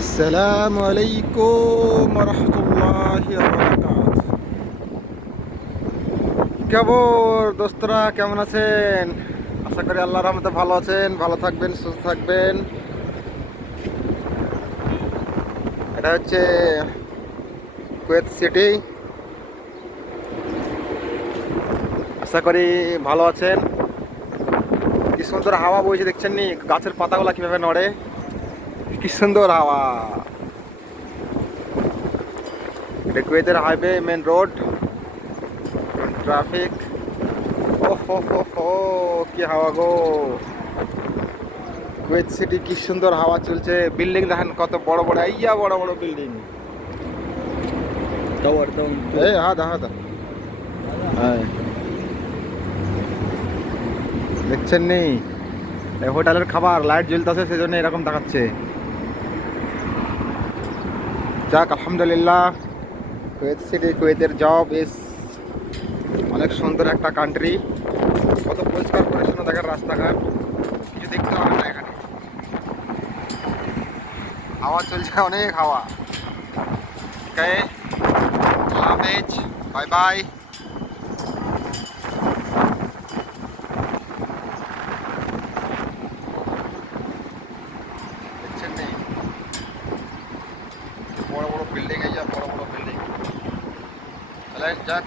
আসসালামু আলাইকুম রহমতুল্লাহি খবর দোস্তরা, কেমন আছেন? আশা করি আল্লাহর রহমতে ভালো আছেন, ভালো থাকবেন, সুস্থ থাকবেন। এটা হচ্ছে কুয়েত সিটি। আশা করি ভালো আছেন। কি সুন্দর হাওয়া বইছে, দেখছেন নি? গাছের পাতাগুলা কিভাবে নড়ে, কি সুন্দর হাওয়া। এটা কুয়েতের হাইওয়ে, মেন রোড, ট্রাফিক। ও হো হো হো, কি হাওয়া গো! কুয়েত সিটি কি সুন্দর হাওয়া চলছে। বিল্ডিং দেখেন কত বড় বড়, ইয়া বড় বড় বিল্ডিং। এই হাদা হাদা, হ্যাঁ দেখছেন নি? এই হোটেলের খাবার লাইট জ্বলতেছে, সেজন্য এরকম দেখাচ্ছে। যাক আলহামদুলিল্লাহ, কুয়েত সিটি, কুয়েতের জব ইস অনেক সুন্দর একটা কান্ট্রি। কত পরিষ্কার পরিচ্ছন্ন দেখেন রাস্তাঘাট, কিছু দেখতে পাবেন না এখানে। হাওয়া চলছে, অনেক হাওয়া। ওকে, হাফেজ, বাই বাই। দেখছেন নি বড় বড় বিল্ডিং, এই যে বড় বড় বিল্ডিং। তাহলে যাক,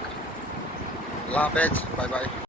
আল্লাহ হাফেজ, বাই বাই।